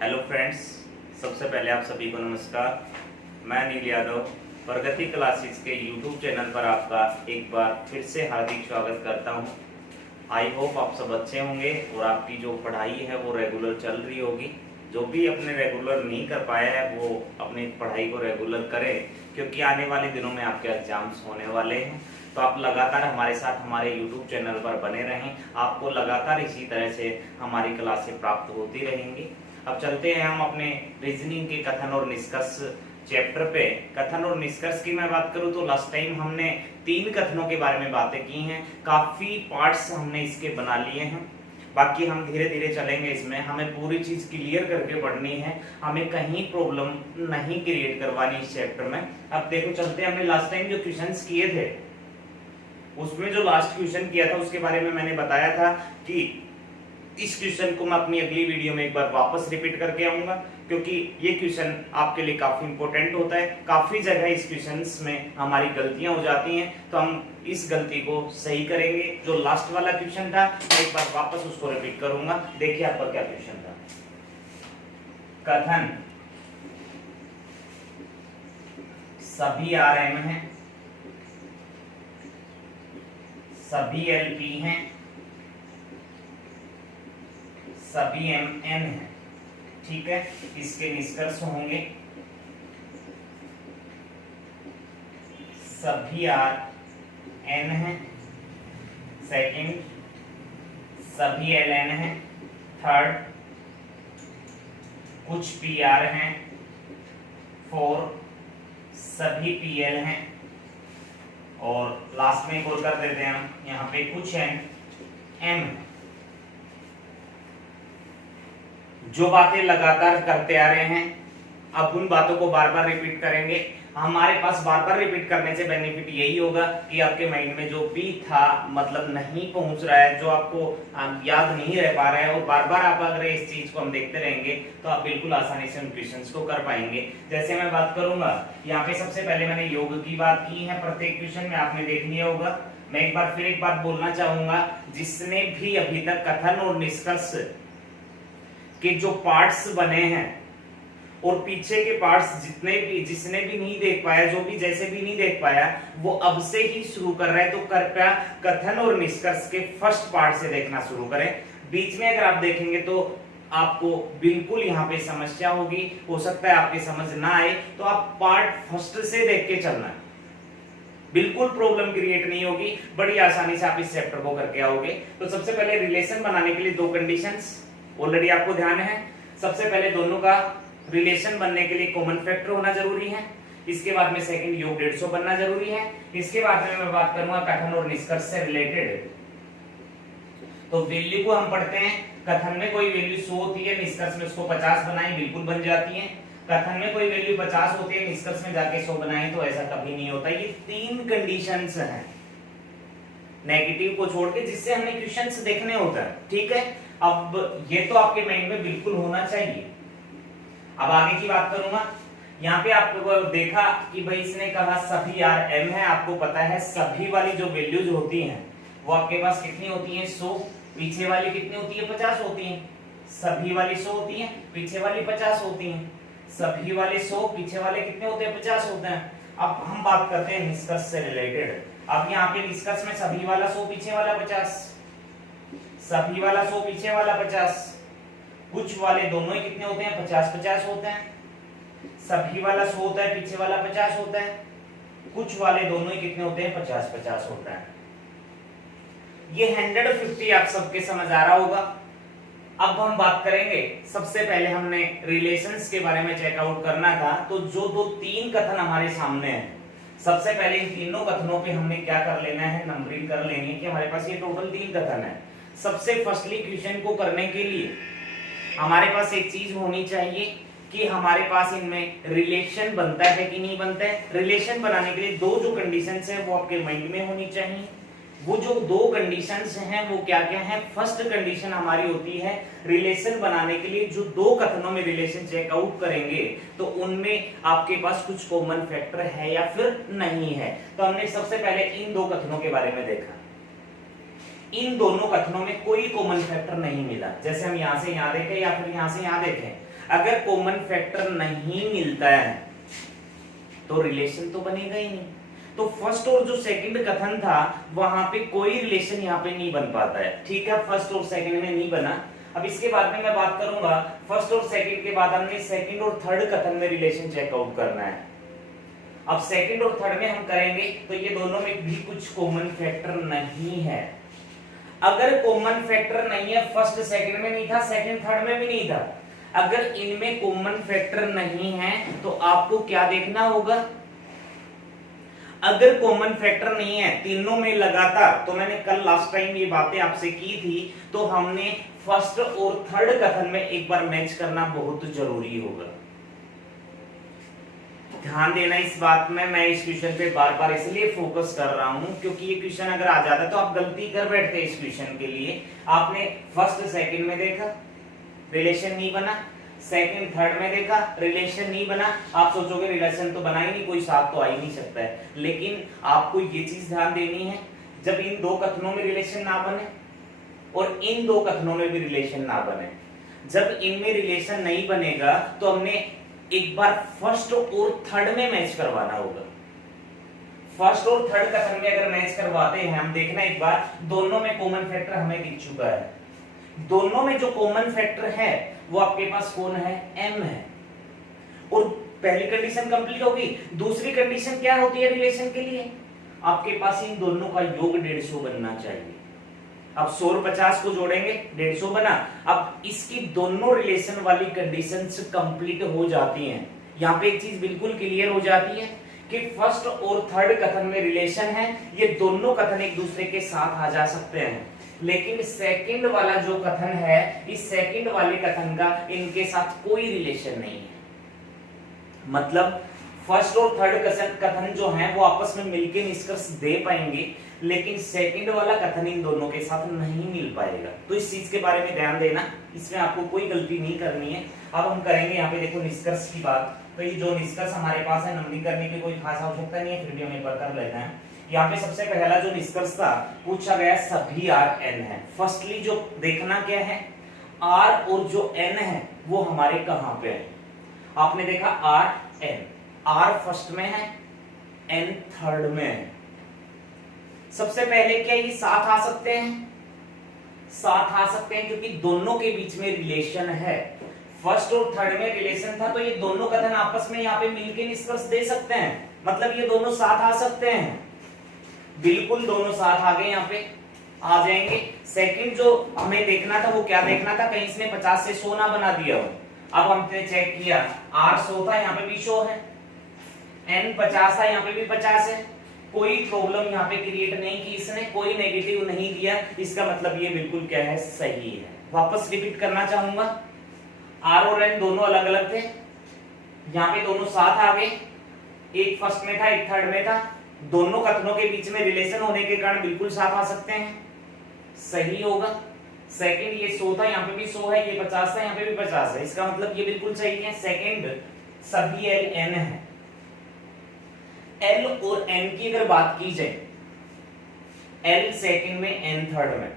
Hello friends, सबसे पहले आप सभी को नमस्कार। मैं अनिल यादव प्रगति क्लासेस के यूट्यूब चैनल पर आपका एक बार फिर से हार्दिक स्वागत करता हूं। आई होप आप सब अच्छे होंगे और आपकी जो पढ़ाई है वो रेगुलर चल रही होगी। जो भी अपने रेगुलर नहीं कर पाया है वो अपनी पढ़ाई को रेगुलर करें, क्योंकि आने वाले दिनों में आपके एग्जाम्स होने वाले हैं। तो आप लगातार हमारे साथ हमारे YouTube चैनल पर बने रहें, आपको लगातार इसी तरह से हमारी क्लासें प्राप्त होती रहेंगी। अब चलते हैं हम अपने रीजनिंग के कथन और निष्कर्ष चैप्टर पे। कथन और निष्कर्ष की मैं बात करूं तो लास्ट टाइम हमने 3 कथनों के बारे में बातें की हैं, काफी पार्ट्स हमने इसके बना लिए हैं। बाकी हम धीरे धीरे चलेंगे इसमें, हमें पूरी चीज क्लियर करके पढ़नी है, हमें कहीं प्रॉब्लम नहीं क्रिएट करवानी इस चैप्टर में। अब देखो चलते हैं, हमने लास्ट टाइम जो क्वेश्चंस किए थे उसमें जो लास्ट क्वेश्चन किया था उसके बारे में मैंने बताया था कि इस क्वेश्चन को मैं अपनी अगली वीडियो में एक बार वापस रिपीट करके आऊंगा, क्योंकि ये क्वेश्चन आपके लिए काफी इंपॉर्टेंट होता है। काफी जगह इस क्वेश्चंस में हमारी गलतियां हो जाती हैं, तो हम इस गलती को सही करेंगे। जो लास्ट वाला क्वेश्चन था मैं एक बार वापस उसको रिपीट करूंगा। देखिए आपका क्या क्वेश्चन था। कथन सभी RM हैं, सभी LP हैं, सभी MN हैं, ठीक है। इसके निष्कर्ष होंगे सभी RN हैं, सेकंड सभी LN हैं, थर्ड कुछ PR हैं, फोर्थ सभी PL हैं, और लास्ट में एक और कर देते हैं हम, यहाँ पे कुछ M। जो बातें लगातार करते आ रहे हैं अब उन बातों को बार बार रिपीट करेंगे। हमारे पास बार बार रिपीट करने से बेनिफिट यही होगा कि आपके माइंड में जो भी था मतलब नहीं पहुंच रहा है, जो आपको याद नहीं रह पा रहा है, और बार बार आप अगर इस चीज को हम देखते रहेंगे तो आप बिल्कुल आसानी से उन क्वेश्चंस को कर पाएंगे। जैसे मैं बात करूंगा यहाँ पे, सबसे पहले मैंने योग की बात की है, प्रत्येक क्वेश्चन में आपने देख लिया होगा। मैं एक बात बोलना चाहूंगा, जिसने भी अभी तक कथन और निष्कर्ष के जो पार्ट्स बने हैं और पीछे के पार्ट्स जिसने भी नहीं देख पाया, जो भी जैसे भी नहीं देख पाया, वो अब से ही शुरू कर रहा है, तो कृपया कथन और निष्कर्ष के फर्स्ट पार्ट से देखना शुरू करें। बीच में अगर आप देखेंगे तो आपको बिल्कुल यहाँ पे समस्या होगी, हो सकता है आपके समझ ना आए, तो आप पार्ट फर्स्ट से देख के चलना है, बिल्कुल प्रॉब्लम क्रिएट नहीं होगी, बड़ी आसानी से आप इस चैप्टर को करके आओगे। तो सबसे पहले रिलेशन बनाने के लिए 2 कंडीशंस ऑलरेडी आपको ध्यान है। सबसे पहले दोनों का रिलेशन बनने के लिए कॉमन फैक्टर होना जरूरी है, इसके बाद में सेकंड योग 150 बनना जरूरी है, इसके बाद में मैं बात करूंगा कथन और निष्कर्ष से रिलेटेड। तो वैल्यू को हम पढ़ते हैं, कथन में कोई वैल्यू 100 होती है, निष्कर्ष में उसको 50 बनाएं, बिल्कुल बन जाती है। कथन में कोई वैल्यू 50 होती है, निष्कर्ष में जाके 100 बनाएं, तो ऐसा कभी नहीं होता। ये 3 कंडीशंस हैं नेगेटिव को छोड़ के, जिससे हमें क्वेश्चंस देखने होता है, ठीक है। अब ये तो आपके माइंड में बिल्कुल होना चाहिए। अब आगे की बात करूंगा, यहाँ पे आपको देखा कि भाई इसने कहा सभी RM है, आपको पता है सभी वाली जो वैल्यूज होती हैं वो आपके पास कितनी होती हैं, 100, पीछे वाली कितनी होती है, 50 होती हैं। सभी वाली 100 होती हैं, पीछे वाली 50 होती हैं। सभी वाले 100, पीछे वाले कितने होते हैं, 50 होते हैं। अब हम बात करते हैं निष्कर्ष से रिलेटेड। अब यहाँ पे निष्कर्ष में सभी वाला 100, पीछे वाला 50, सभी वाला 100, पीछे वाला 50, कुछ वाले दोनों ही कितने होते हैं, 50-50 होते हैं। सभी वाला 100 होता है, पीछे वाला 50 होता है, कुछ वाले दोनों ही कितने होते हैं, 50-50 होता है। ये 150 आप सबके समझ आ रहा होगा। अब हम बात करेंगे, सबसे पहले हमने रिलेशंस के बारे में चेकआउट करना था, तो जो 3 कथन हमारे सामने हैं, सबसे पहले इन तीनों कथनों पे हमने क्या कर लेना है, नंबरिंग कर लेनी है कि हमारे पास ये टोटल 3 कथन है। सबसे फर्स्टली क्वेश्चन को करने के लिए हमारे पास एक चीज होनी चाहिए कि हमारे पास इनमें रिलेशन बनता है कि नहीं बनता है। रिलेशन बनाने के लिए 2 जो कंडीशंस है वो आपके माइंड में होनी चाहिए। वो जो 2 कंडीशंस हैं वो क्या क्या हैं। फर्स्ट कंडीशन हमारी होती है रिलेशन बनाने के लिए जो 2 कथनों में रिलेशन चेकआउट करेंगे तो उनमें आपके पास कुछ कॉमन फैक्टर है या फिर नहीं है। तो हमने सबसे पहले इन 2 कथनों के बारे में देखा, इन दोनों कथनों में कोई कॉमन फैक्टर नहीं मिला। जैसे हम यहां से यहां देखें या फिर यहां से यहां देखें, अगर कॉमन फैक्टर नहीं मिलता है तो रिलेशन तो बनेगा ही नहीं। तो फर्स्ट और जो सेकंड कथन था वहां पे कोई रिलेशन यहाँ पे नहीं बन पाता है। ठीक है, फर्स्ट और सेकंड में नहीं बना। अब इसके बाद में मैं बात करूंगा, फर्स्ट और सेकंड के बाद हमने सेकंड और थर्ड कथन में रिलेशन चेकआउट करना है। अब सेकंड और थर्ड में हम करेंगे तो ये दोनों में भी कुछ कॉमन फैक्टर नहीं है। अगर कॉमन फैक्टर नहीं है, फर्स्ट सेकंड में नहीं था, सेकंड थर्ड में भी नहीं था, अगर इनमें कॉमन फैक्टर नहीं है तो आपको क्या देखना होगा? अगर कॉमन फैक्टर नहीं है तीनों में लगातार, तो मैंने कल लास्ट टाइम ये बातें आपसे की थी, तो हमने फर्स्ट और थर्ड कथन में एक बार मैच करना बहुत जरूरी होगा। ध्यान देना इस बात में, मैं इस क्वेश्चन पे बार बार इसलिए फोकस कर रहा हूं क्योंकि ये क्वेश्चन अगर आ जाता तो आप गलती कर बैठते इस क्वेश्चन के लिए। आपने फर्स्ट सेकंड में देखा रिलेशन नहीं बना, सेकंड थर्ड में देखा रिलेशन नहीं बना, आप सोचोगे रिलेशन तो बना ही नहीं, कोई साथ तो आ ही नहीं सकता है। लेकिन आपको ये चीज ध्यान देनी है, जब इन दो कथनों में रिलेशन ना बने और इन दो कथनों में भी रिलेशन ना बने, जब इनमें रिलेशन नहीं बनेगा तो हमने एक बार फर्स्ट और थर्ड में मैच करवाना होगा। फर्स्ट और थर्ड कथन में अगर मैच करवाते हैं हम, देखना एक बार दोनों में कॉमन फैक्टर हमें दिख चुका है। दोनों में जो कॉमन फैक्टर है वो आपके पास कौन है? m है। और पहली कंडीशन कंप्लीट होगी। दूसरी कंडीशन क्या होती है रिलेशन के लिए? आपके पास इन दोनों का योग 150 बनना चाहिए। अब 100 और 50 को जोड़ेंगे 150 बना। अब इसकी दोनों रिलेशन वाली कंडीशंस कंप्लीट हो जाती हैं। यहाँ पे एक चीज बिल्कुल क्लियर हो जाती है कि फर्स्ट और थर्ड कथन में रिलेशन है, ये दोनों कथन एक दूसरे के साथ आ जा सकते हैं। लेकिन सेकंड वाला जो कथन है, इस सेकंड वाले कथन का इनके साथ कोई रिलेशन नहीं है। मतलब फर्स्ट और थर्ड कथन जो है वो आपस में मिलकर निष्कर्ष दे पाएंगे, लेकिन सेकंड वाला कथन इन दोनों के साथ नहीं मिल पाएगा। तो इस चीज के बारे में ध्यान देना, इसमें आपको कोई गलती नहीं करनी है। अब हम करेंगे यहाँ पे देखो निष्कर्ष की बात। तो ये जो निष्कर्ष हमारे पास है, नंबरिंग करने की कोई खास आवश्यकता नहीं है, फिर भी हम एक बार कर लेते हैं। यहाँ पे सबसे पहला जो निष्कर्ष था पूछा गया सभी आर एन है। फर्स्टली जो देखना क्या है, आर और जो एन है वो हमारे कहां पे है। आपने देखा आर एन, आर फर्स्ट में है, एन थर्ड में है। सबसे पहले क्या ये साथ आ सकते हैं? साथ आ सकते हैं क्योंकि दोनों के बीच में रिलेशन है। फर्स्ट और थर्ड में रिलेशन था तो ये दोनों कथन आपस में यहाँ पे मिलकर निष्कर्ष दे सकते हैं। मतलब ये दोनों साथ आ सकते हैं, बिल्कुल दोनों साथ आ गए, यहाँ पे आ जाएंगे। सेकंड जो हमें देखना था वो क्या देखना था, कहीं इसने 50 से 100 ना बना दिया हो। अब हमने चेक किया R 100 था, यहाँ पे भी 100 है, N 50 था, यहाँ पे भी 50 है। कोई प्रॉब्लम यहाँ पे क्रिएट नहीं की इसने, कोई नेगेटिव नहीं दिया। इसका मतलब ये बिल्कुल क्या है, सही है। वापस रिपीट करना चाहूंगा, R और N दोनों अलग अलग थे, यहाँ पे दोनों साथ आ गए। एक फर्स्ट में था, एक थर्ड में था। दोनों कथनों के बीच में रिलेशन होने के कारण बिल्कुल साथ आ सकते हैं, सही होगा। सेकंड ये 100 था, यहाँ पे भी 100 है, ये 50 था, यहाँ पे भी 50 है। इसका मतलब ये बिल्कुल सही है। सेकंड सभी एल एन है। एल और एन की अगर बात की जाए, एल सेकंड में, एन थर्ड में,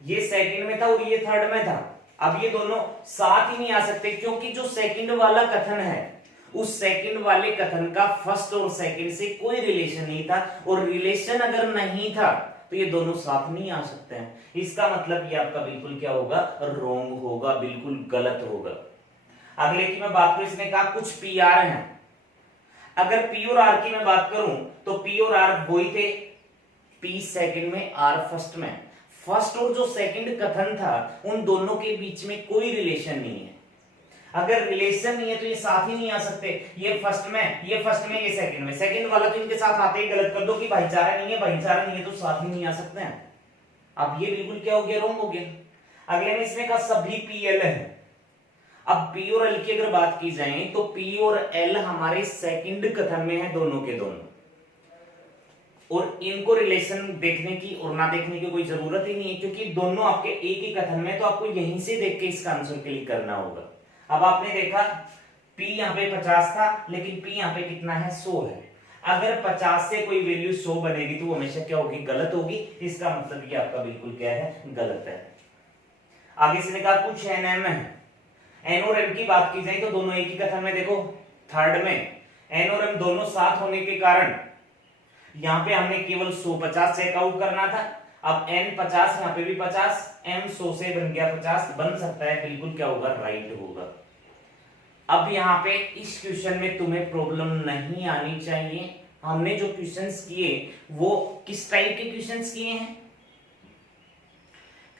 ये सेकंड में था और ये थर्ड में था। अब ये दोनों साथ ही नहीं आ सकते क्योंकि जो सेकंड वाला कथन है उस सेकंड वाले कथन का फर्स्ट और सेकंड से कोई रिलेशन नहीं था, और रिलेशन अगर नहीं था तो ये दोनों साथ नहीं आ सकते हैं। इसका मतलब ये आपका बिल्कुल क्या होगा, रॉन्ग होगा, बिल्कुल गलत होगा। अगले की मैं बात करूं, इसने कहा कुछ पी आर है। अगर पी और आर की मैं बात करूं तो पी और आर वही थे, पी सेकंड में, आर फर्स्ट में। फर्स्ट और जो सेकंड कथन था उन दोनों के बीच में कोई रिलेशन नहीं है। अगर रिलेशन नहीं है तो ये साथ ही नहीं आ सकते। ये फर्स्ट में, ये फर्स्ट में, ये सेकंड में। सेकंड वाला तो इनके साथ आते ही गलत कर दो कि भाईचारा नहीं है, भाईचारा नहीं है तो साथ ही नहीं आ सकते हैं। अब ये बिल्कुल क्या हो गया, रॉन्ग हो गया। अगले में इसने कहा सभी पीएल है। अब पी और एल की अगर बात की जाए तो पी और एल हमारे सेकंड कथन में है, दोनों के दोनों, और इनको रिलेशन देखने की और ना देखने की कोई जरूरत ही नहीं है क्योंकि दोनों आपके एक ही कथन में, तो आपको यहीं से देख के इसका आंसर क्लिक करना होगा। अब आपने देखा P यहाँ पे 50 था, लेकिन P यहाँ पे कितना है, 100 है। अगर 50 से कोई वैल्यू 100 बनेगी तो वो हमेशा क्या होगी, गलत होगी। इसका मतलब ये आपका बिल्कुल क्या है, गलत है। आगे से कहा कुछ NM है। एन और एम की बात की जाए तो दोनों एक ही कथन में, देखो थर्ड में एन और एम दोनों साथ होने के कारण यहाँ पे हमने केवल 150 चेकआउट करना था। अब n 50, यहाँ पे भी 50, m 100 से बन गया 50, बन सकता है, बिल्कुल क्या होगा, राइट होगा। अब यहाँ पे इस क्वेश्चन में तुम्हें प्रॉब्लम नहीं आनी चाहिए। हमने जो क्वेश्चंस किए वो किस टाइप के क्वेश्चंस किए हैं,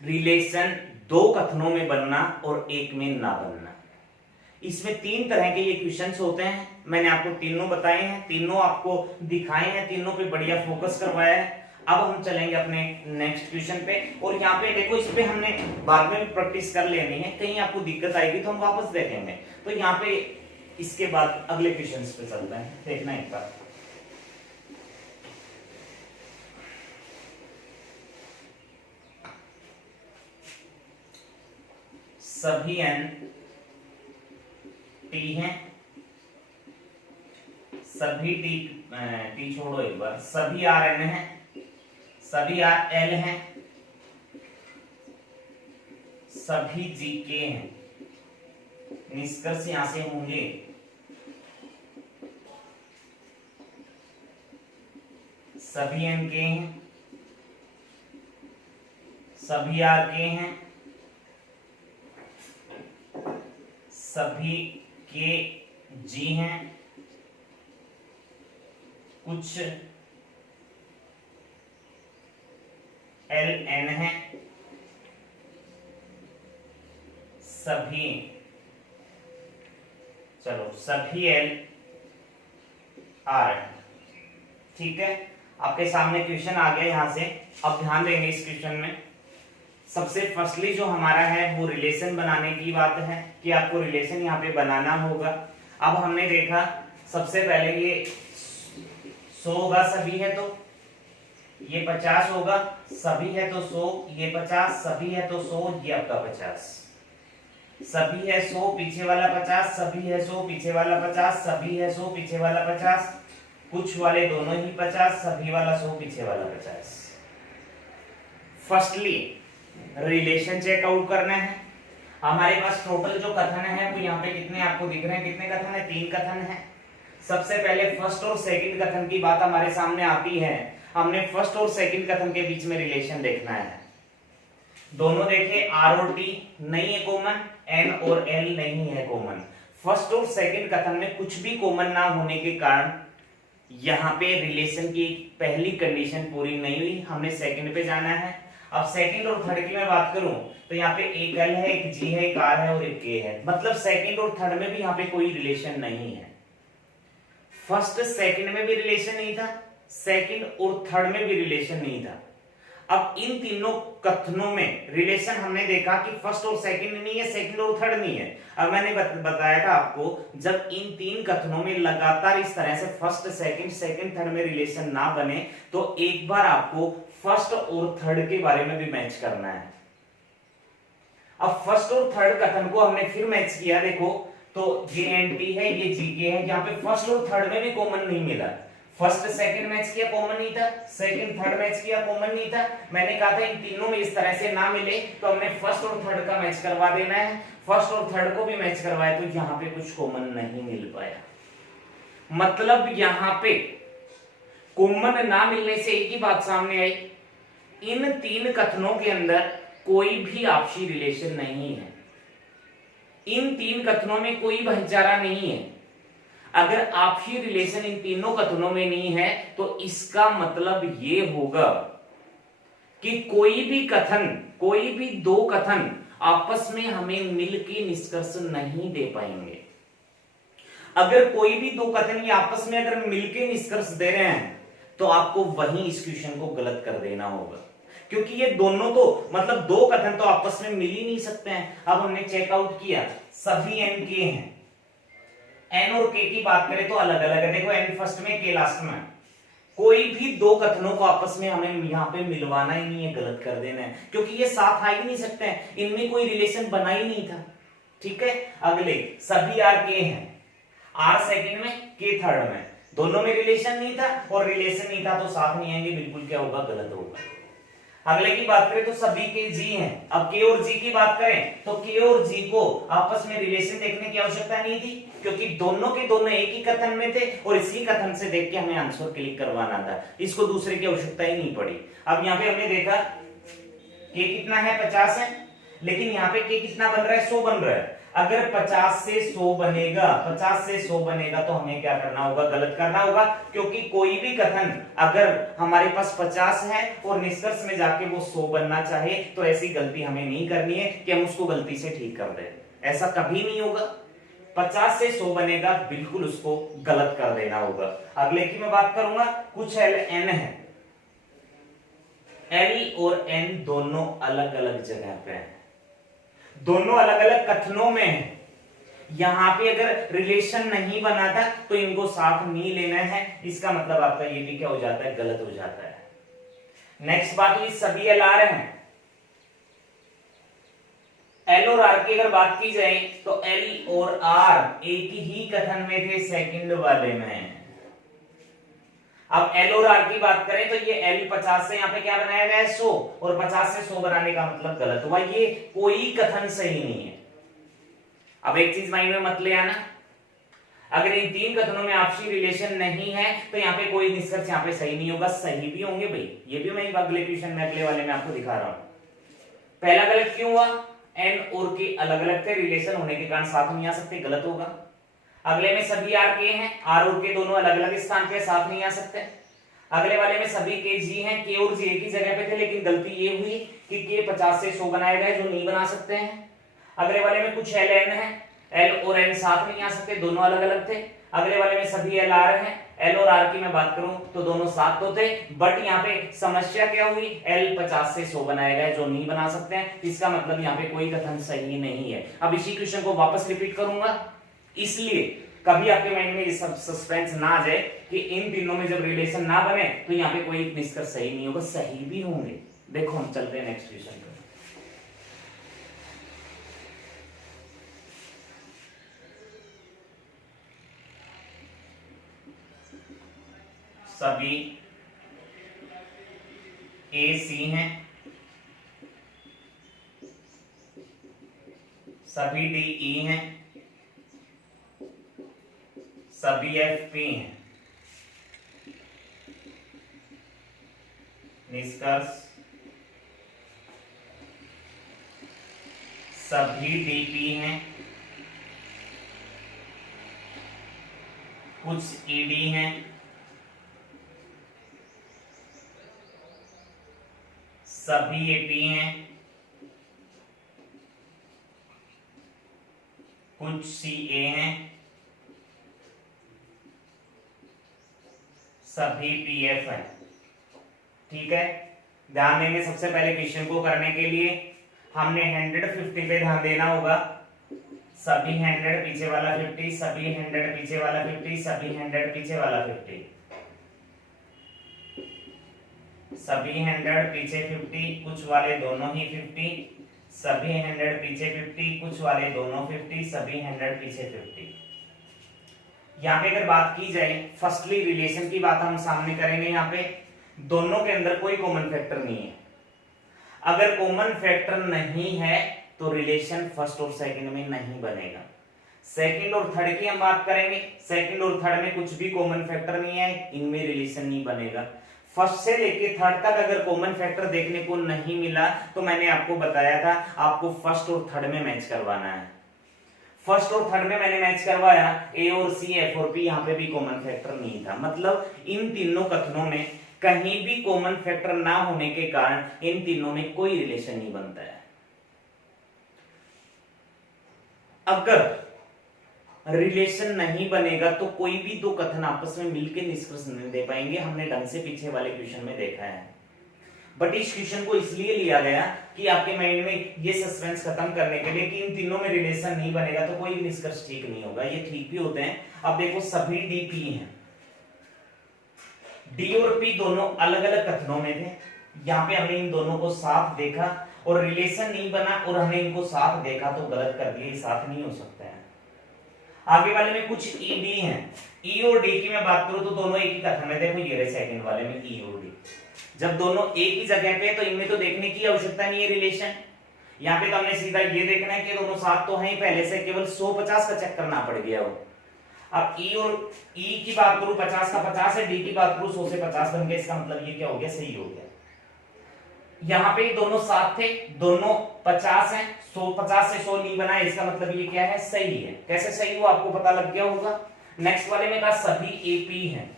रिलेशन दो कथनों में बनना और एक में ना बनना। इसमें तीन तरह के ये क्वेश्चंस होते हैं, मैंने आपको तीनों बताए हैं, तीनों आपको दिखाए हैं, तीनों पे बढ़िया फोकस करवाया है। अब हम चलेंगे अपने नेक्स्ट क्वेश्चन पे, और यहाँ पे देखो इस पे हमने बाद में भी प्रैक्टिस कर लेनी है, कहीं आपको दिक्कत आएगी तो हम वापस देखेंगे। तो यहाँ पे इसके बाद अगले क्वेश्चन पे चलते हैं, देखना एक बार। सभी n t हैं, सभी t छोड़ो एक बार, सभी r n है, सभी r l हैं, सभी g k हैं। निष्कर्ष यहां से होंगे सभी n k हैं, सभी r k हैं, सभी के जी हैं, कुछ एल एन है, सभी, चलो सभी एल आर। ठीक है, आपके सामने क्वेश्चन आ गया यहां से। अब ध्यान देंगे इस क्वेश्चन में, सबसे फर्स्टली जो हमारा है वो रिलेशन बनाने की बात है कि आपको रिलेशन यहाँ पे बनाना होगा। अब हमने देखा सबसे पहले ये 100 होगा, सभी है तो ये 50 होगा, सभी है तो 100, ये 50, सभी है तो 100, ये आपका 50, सभी है 100 पीछे वाला 50, सभी है 100 पीछे वाला 50, सभी है 100 पीछे वाला 50, कुछ वाले दोनों ही 50, सभी वाला 100 पीछे वाला 50। फर्स्टली रिलेशन चेकआउट करना है। हमारे पास टोटल जो कथन है वो यहाँ पे कितने आपको दिख रहे हैं, कितने कथन है, 3 कथन है। सबसे पहले फर्स्ट और सेकंड कथन की बात हमारे सामने आती है। हमने फर्स्ट और सेकंड कथन के बीच में रिलेशन देखना है। दोनों देखे, आर और टी नहीं है कॉमन, एन और एल नहीं है कॉमन। फर्स्ट और सेकंड कथन में कुछ भी कॉमन ना होने के कारण यहाँ पे रिलेशन की पहली कंडीशन पूरी नहीं हुई, हमने सेकंड पे जाना है। अब सेकंड और थर्ड की मैं बात करूं तो यहाँ पे एक एल है, एक जी है, एक आर है और एक के है, मतलब सेकंड और थर्ड में भी यहाँ पे कोई रिलेशन नहीं है। फर्स्ट सेकंड में भी रिलेशन नहीं था, सेकंड और थर्ड में भी रिलेशन नहीं था। अब इन तीनों कथनों में रिलेशन हमने देखा कि फर्स्ट और सेकंड नहीं है, सेकंड और थर्ड नहीं है। अब मैंने बताया था आपको, जब इन 3 कथनों में लगातार इस तरह से फर्स्ट सेकंड सेकंड थर्ड में रिलेशन ना बने तो एक बार आपको फर्स्ट और थर्ड के बारे में भी मैच करना है। अब फर्स्ट और थर्ड कथन को हमने फिर मैच किया, देखो तो जे एन टी है, ये जी के है, यहाँ पे फर्स्ट और थर्ड में भी कॉमन नहीं मिला। फर्स्ट सेकंड मैच किया कॉमन नहीं था, सेकंड थर्ड मैच किया कॉमन नहीं था। मैंने कहा था इन तीनों में इस तरह से ना मिले तो हमने फर्स्ट और थर्ड का मैच करवा देना है। फर्स्ट और थर्ड को भी मैच करवाया तो यहाँ पे कुछ कॉमन नहीं मिल पाया, मतलब यहाँ पे कॉमन ना मिलने से एक ही बात सामने आई, इन 3 कथनों के अंदर कोई भी आपसी रिलेशन नहीं है। इन 3 कथनों में कोई भाईचारा नहीं है। अगर आपसी रिलेशन इन तीनों कथनों में नहीं है तो इसका मतलब ये होगा कि कोई भी कथन, कोई भी 2 कथन आपस में हमें मिलके निष्कर्ष नहीं दे पाएंगे। अगर कोई भी 2 कथन ये आपस में अगर मिलके निष्कर्ष दे रहे हैं तो आपको वहीं इस क्वेश्चन को गलत कर देना होगा, क्योंकि ये दोनों तो मतलब 2 कथन तो आपस में मिल ही नहीं सकते हैं। अब हमने चेकआउट किया, सभी एन के हैं, एन और के की बात करें तो अलग अलग है, देखो एन फर्स्ट में, के लास्ट में। कोई भी 2 कथनों को आपस में हमें यहाँ पे मिलवाना ही नहीं है, गलत कर देना है, क्योंकि ये साथ आ ही नहीं सकते हैं, इनमें कोई रिलेशन बना ही नहीं था। ठीक है, अगले सभी आर के हैं, आर सेकंड में, के थर्ड में, दोनों में रिलेशन नहीं था और रिलेशन नहीं था तो साथ नहीं आएंगे, बिल्कुल क्या होगा, गलत होगा। अगले की बात करें तो सभी के जी हैं। अब के और जी की बात करें तो के और जी को आपस में रिलेशन देखने की आवश्यकता नहीं थी, क्योंकि दोनों के दोनों एक ही कथन में थे और इसी कथन से देख के हमें आंसर क्लिक करवाना था, इसको दूसरे की आवश्यकता ही नहीं पड़ी। अब यहाँ पे हमने देखा के कितना है 50 है, लेकिन यहाँ पे के कितना बन रहा है 100 बन रहा है। अगर 50 से 100 बनेगा, 50 से 100 बनेगा तो हमें क्या करना होगा, गलत करना होगा, क्योंकि कोई भी कथन अगर हमारे पास 50 है और निष्कर्ष में जाके वो 100 बनना चाहे तो ऐसी गलती हमें नहीं करनी है कि हम उसको गलती से ठीक कर दें, ऐसा कभी नहीं होगा। 50 से 100 बनेगा बिल्कुल उसको गलत कर देना होगा। अगले की मैं बात करूंगा, कुछ एल एन है, एल और एन दोनों अलग अलग जगह पे हैं, दोनों अलग अलग कथनों में हैं। यहां पे अगर रिलेशन नहीं बना था तो इनको साथ नहीं लेना है, इसका मतलब आपका ये भी क्या हो जाता है, गलत हो जाता है। नेक्स्ट बात हुई सभी एल आर हैं। एल और आर की अगर बात की जाए तो एल और आर एक ही कथन में थे, सेकंड वाले में। अब एल और आर की बात करें तो ये एल 50 से यहाँ पे क्या बनाया गया है 100, और 50 से 100 बनाने का मतलब गलत हुआ, ये कोई कथन सही नहीं है। अब एक चीज माइंड में मत ले आना, अगर इन तीन कथनों में आपसी रिलेशन नहीं है तो यहाँ पे कोई निष्कर्ष यहाँ पे सही नहीं होगा। सही भी होंगे भाई, ये भी मैं अगले क्वेश्चन में अगले वाले में आपको दिखा रहा हूं। पहला गलत क्यों हुआ, एन और के अलग अलग थे, रिलेशन होने के कारण साथ नहीं आ सकते, गलत होगा। अगले में सभी आर के हैं, आर और के दोनों अलग अलग स्थान पे साथ नहीं आ सकते। अगले वाले में सभी के जी हैं, के और जी एक ही जगह पे थे, लेकिन गलती ये हुई कि के 50 से 100 बनाए गए जो नहीं बना सकते हैं। अगले वाले में कुछ एल एन है, एल और एन साथ नहीं आ सकते, दोनों अलग अलग थे। अगले वाले में सभी एल आर हैं, एल और आर की मैं बात करूं तो दोनों साथ तो थे, बट यहाँ पे समस्या क्या हुई, एल 50 से 100 बनाए गए जो नहीं बना सकते हैं, इसका मतलब यहाँ पे कोई कथन सही नहीं है। अब इसी क्वेश्चन को वापस रिपीट करूंगा, इसलिए कभी आपके माइंड में ये सब सस्पेंस ना आ जाए कि इन तीनों में जब रिलेशन ना बने तो यहाँ पे कोई निष्कर्ष सही नहीं होगा, सही भी होंगे। देखो हम चलते हैं नेक्स्ट क्वेश्चन पे। सभी ए सी हैं, सभी डी ई हैं, सभी एफ पी हैं। निष्कर्ष सभी डीपी हैं, कुछ ईडी हैं, सभी एपी हैं, कुछ सीए हैं, सभी पीएफ हैं। ठीक है, ध्यान देंगे सबसे पहले क्वेश्चन को करने के लिए हमने 150 पे ध्यान देना होगा। सभी 100 पीछे वाला 50, सभी 100 पीछे वाला 50, सभी 100 पीछे वाला 50, सभी 100 पीछे 50, कुछ वाले दोनों ही 50, सभी 100 पीछे 50, कुछ वाले दोनों 50, सभी 100 पीछे 50। यहाँ पे अगर बात की जाए फर्स्टली रिलेशन की बात हम सामने करेंगे, यहाँ पे दोनों के अंदर कोई कॉमन फैक्टर नहीं है। अगर कॉमन फैक्टर नहीं है तो रिलेशन फर्स्ट और सेकंड में नहीं बनेगा। सेकंड और थर्ड की हम बात करेंगे, सेकंड और थर्ड में कुछ भी कॉमन फैक्टर नहीं है, इनमें रिलेशन नहीं बनेगा। फर्स्ट से लेके थर्ड तक अगर कॉमन फैक्टर देखने को नहीं मिला तो मैंने आपको बताया था आपको फर्स्ट और थर्ड में मैच करवाना है। फर्स्ट और थर्ड में मैंने मैच करवाया, ए और सी, एफ और पी, यहाँ पे भी कॉमन फैक्टर नहीं था। मतलब इन तीनों कथनों में कहीं भी कॉमन फैक्टर ना होने के कारण इन तीनों में कोई रिलेशन नहीं बनता है। अगर रिलेशन नहीं बनेगा तो कोई भी दो कथन आपस में मिलकर निष्कर्ष नहीं दे पाएंगे, हमने ढंग से पीछे वाले क्वेश्चन में देखा है। बट इस क्वेश्चन को इसलिए लिया गया कि आपके माइंड में ये सस्पेंस खत्म करने के लिए कि इन तीनों में रिलेशन नहीं बनेगा तो कोई निष्कर्ष ठीक नहीं होगा। ये ठीक भी होते हैं। अब देखो सभी डी पी हैं, डी और पी दोनों अलग अलग कथनों में थे, यहाँ पे हमने इन दोनों को साथ देखा और रिलेशन नहीं बना और हमने इनको साथ देखा तो गलत कर दिया, साथ नहीं हो सकता है। आगे वाले में कुछ ई डी है, ई और डी की मैं बात करूं तो दोनों एक ही कथन में, देखो ये रहे सेकंड वाले में ई और डी, जब दोनों एक ही जगह पे तो इनमें तो देखने की आवश्यकता नहीं है रिलेशन, यहाँ पे तो हमने सीधा ये देखना है कि दोनों साथ तो हैं ही पहले से, केवल 150 का चेक करना पड़ गया वो। अब ई और ई की बात करूं 50 का 50 है, डी की बात करूं 100 से 50 बन गया, इसका मतलब ये क्या हो गया, सही हो गया। यहाँ पे दोनों साथ थे, दोनों 50 हैं, 150 से 100 नहीं बना, इसका मतलब ये क्या है, सही है। कैसे सही हो आपको पता लग गया होगा। नेक्स्ट वाले में कहा सभी एपी हैं,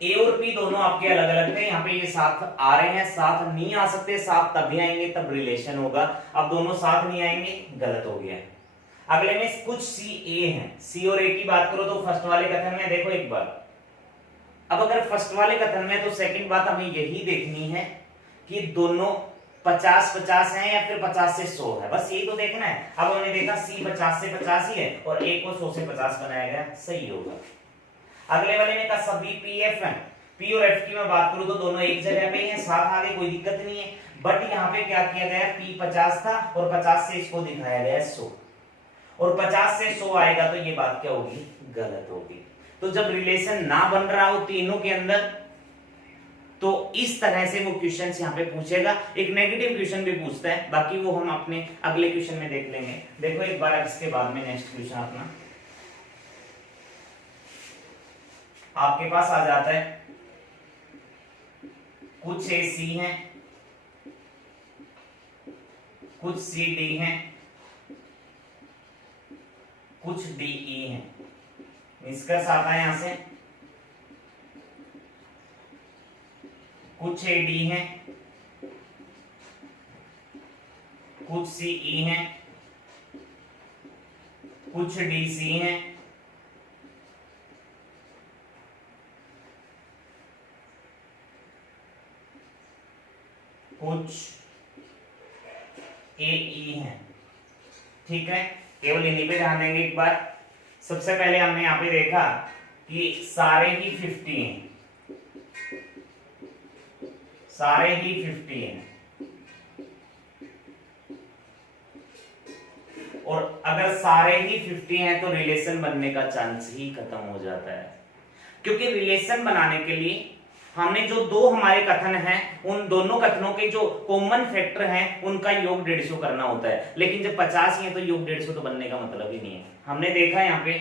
ए और पी दोनों आपके अलग अलग थे, यहाँ पे ये साथ आ रहे हैं, साथ नहीं आ सकते, साथ तभी आएंगे तब रिलेशन होगा, अब दोनों साथ नहीं आएंगे, गलत हो गया। अगले में कुछ सी ए हैं, सी और ए की बात करो तो फर्स्ट वाले कथन में देखो एक बार, अब अगर फर्स्ट वाले कथन में तो सेकंड बात हमें यही देखनी है कि दोनों 50-50 हैं या फिर 50 से 100 है, बस यही तो देखना है। अब हमने देखा सी 50 से 50 ही है और ए को 100 से 50 बनाया गया, सही होगा। अगले वाले में कहा सभी पीएफ हैं, पी और एफ की मैं बात करूं तो दोनों एक जगह पे ही हैं, साथ आगे कोई दिक्कत नहीं है, बट यहाँ पे क्या किया गया, पी 50 था और 50 से इसको दिखाया गया 100, और 50 से 100 आएगा तो ये बात क्या होगी, गलत होगी। तो जब रिलेशन ना बन रहा हो तीनों के अंदर तो इस तरह से वो क्वेश्चंस यहाँ पे पूछेगा, एक नेगेटिव क्वेश्चन भी पूछता है, बाकी वो हम अपने अगले क्वेश्चन में देख लेंगे। देखो एक बार इसके बाद में नेक्स्ट क्वेश्चन अपना आपके पास आ जाता है, कुछ ए सी हैं, कुछ सी डी हैं, कुछ डी ई हैं, निष्कर्ष आता है यहां से कुछ ए डी हैं, कुछ सी ई हैं, कुछ डी सी हैं, कुछ ए ई हैं, ठीक है। केवल इन्हीं पे ध्यान देंगे एक बार। सबसे पहले हमने यहां पे देखा कि सारे ही 50 हैं, सारे ही 50 हैं, और अगर सारे ही 50 हैं तो रिलेशन बनने का चांस ही खत्म हो जाता है, क्योंकि रिलेशन बनाने के लिए हमने जो दो हमारे कथन हैं उन दोनों कथनों के जो कॉमन फैक्टर हैं उनका योग 150 करना होता है, लेकिन जब 50 ही है तो योग 150 तो बनने का मतलब ही नहीं है। हमने देखा यहाँ पे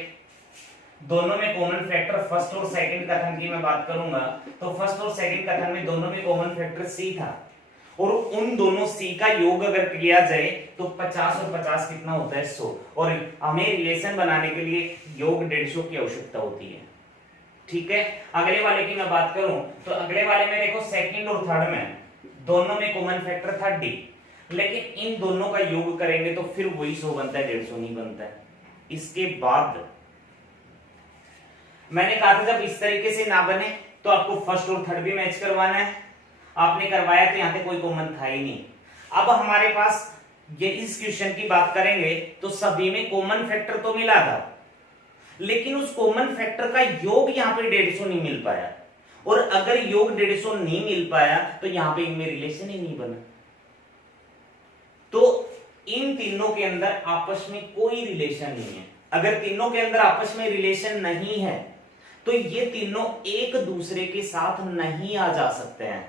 दोनों में कॉमन फैक्टर, फर्स्ट और सेकंड कथन की मैं बात करूंगा तो फर्स्ट और सेकंड कथन में दोनों में कॉमन फैक्टर सी था, और उन दोनों सी का योग अगर किया जाए तो 50 और 50 कितना होता है 100, और हमें रिलेशन बनाने के लिए योग 150 की आवश्यकता होती है, ठीक है। अगले वाले की मैं बात करूं तो अगले वाले में देखो सेकंड और थर्ड में दोनों में कॉमन फैक्टर था डी, लेकिन इन दोनों का योग करेंगे तो फिर वही 100 बनता है, 150 नहीं बनता है। इसके बाद मैंने कहा था जब इस तरीके से ना बने तो आपको फर्स्ट और थर्ड भी मैच करवाना है, आपने करवाया तो यहां पे कोई कॉमन था ही नहीं। अब हमारे पास ये इस क्वेश्चन की बात करेंगे तो सभी में कॉमन फैक्टर तो मिला था, लेकिन उस कॉमन फैक्टर का योग यहां पे 150 नहीं मिल पाया, और अगर योग 150 नहीं मिल पाया तो यहां पे इनमें रिलेशन ही नहीं बना। तो इन तीनों के अंदर आपस में कोई रिलेशन नहीं है। अगर तीनों के अंदर आपस में रिलेशन नहीं है तो ये तीनों एक दूसरे के साथ नहीं आ जा सकते हैं।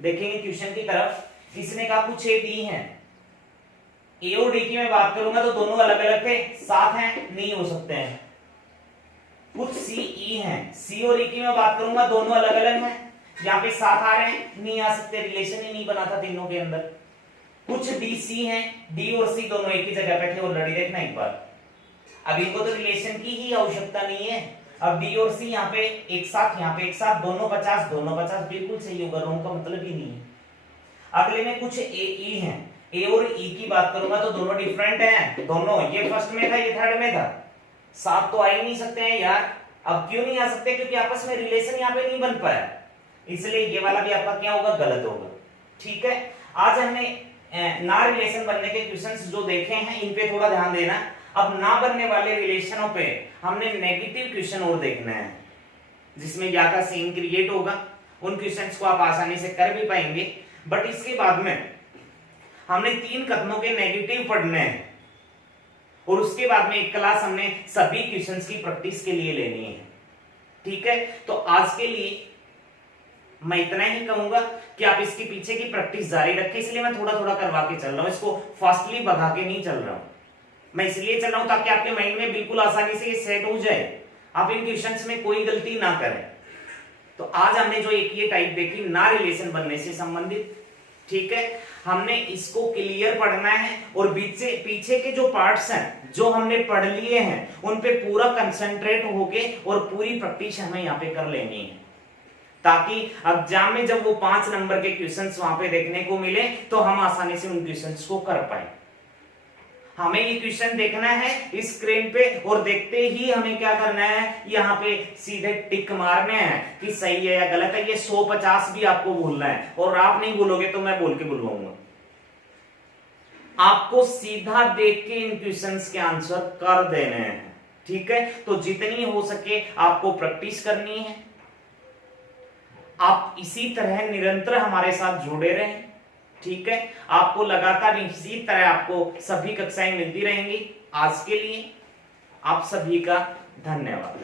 देखेंगे क्वेश्चन की तरफ, इसने कहा कुछ ए डी है, ए और डी की मैं बात करूंगा तो दोनों अलग अलग थे, साथ हैं, नहीं हो सकते हैं। कुछ सी ई है, सी और ई की मैं बात करूंगा दोनों अलग अलग हैं, यहाँ पे साथ आ रहे हैं, नहीं आ सकते, रिलेशन ही नहीं बना था तीनों के अंदर। कुछ डी सी है, डी और सी दोनों एक ही जगह पे थे ऑलरेडी, देखना एक बार। अब इनको तो रिलेशन की ही आवश्यकता नहीं है। अब डी और सी यहाँ पे एक साथ, यहाँ पे एक साथ, दोनों 50 दोनों 50 बिल्कुल सही होगा, रोंग का मतलब ही नहीं है। अगले में कुछ ए ई है, ए और ई की बात करूंगा तो दोनों डिफरेंट हैं, दोनों, ये फर्स्ट में था ये थर्ड में था, साथ तो आ ही नहीं सकते हैं यार। अब क्यों नहीं आ सकते, क्योंकि आपस में रिलेशन यहाँ पे नहीं बन पाया, इसलिए ये वाला भी आपका क्या होगा, गलत होगा, ठीक है। आज हमने ना रिलेशन बनने के क्वेश्चंस जो देखे हैं इन पे थोड़ा ध्यान देना। अब ना बनने वाले रिलेशनों पे हमने नेगेटिव क्वेश्चन और देखना है, जिसमें या का सीन क्रिएट होगा। उन क्वेश्चंस को आप आसानी से कर भी पाएंगे, बट इसके बाद में हमने 3 कथनों के नेगेटिव पढ़ने हैं, और उसके बाद में एक क्लास हमने सभी क्वेश्चंस की प्रैक्टिस के लिए लेनी है। ठीक है, तो आज के लिए मैं इतना ही कहूंगा कि आप इसके पीछे की प्रैक्टिस जारी रखें, इसलिए मैं थोड़ा थोड़ा करवा के चल रहा हूं, इसको फास्टली भगा के नहीं चल रहा हूं। मैं इसलिए चल रहा हूं ताकि आपके माइंड में बिल्कुल आसानी से ये सेट हो जाए, आप इन क्वेश्चंस में कोई गलती ना करें। तो आज हमने जो एक ये टाइप देखी ना रिलेशन बनने से संबंधित, ठीक है, हमने इसको क्लियर पढ़ना है और पीछे के जो पार्ट्स हैं जो हमने पढ़ लिए हैं उन पे पूरा कंसंट्रेट होके और पूरी प्रैक्टिस हमें यहाँ पे कर लेनी है, ताकि एग्जाम में जब वो 5 नंबर के क्वेश्चंस वहां पे देखने को मिले तो हम आसानी से उन क्वेश्चंस को कर पाए। हमें ये क्वेश्चन देखना है इस स्क्रीन पे और देखते ही हमें क्या करना है, यहाँ पे सीधे टिक मारने हैं कि सही है या गलत है। ये 150 भी आपको बोलना है और आप नहीं बोलोगे तो मैं बोल के बुलवाऊंगा। आपको सीधा देख के इन क्वेश्चंस के आंसर कर देने हैं, ठीक है। तो जितनी हो सके आपको प्रैक्टिस करनी है। आप इसी तरह निरंतर हमारे साथ जुड़े रहें, ठीक है। आपको लगातार इसी तरह आपको सभी कक्षाएं मिलती रहेंगी। आज के लिए आप सभी का धन्यवाद।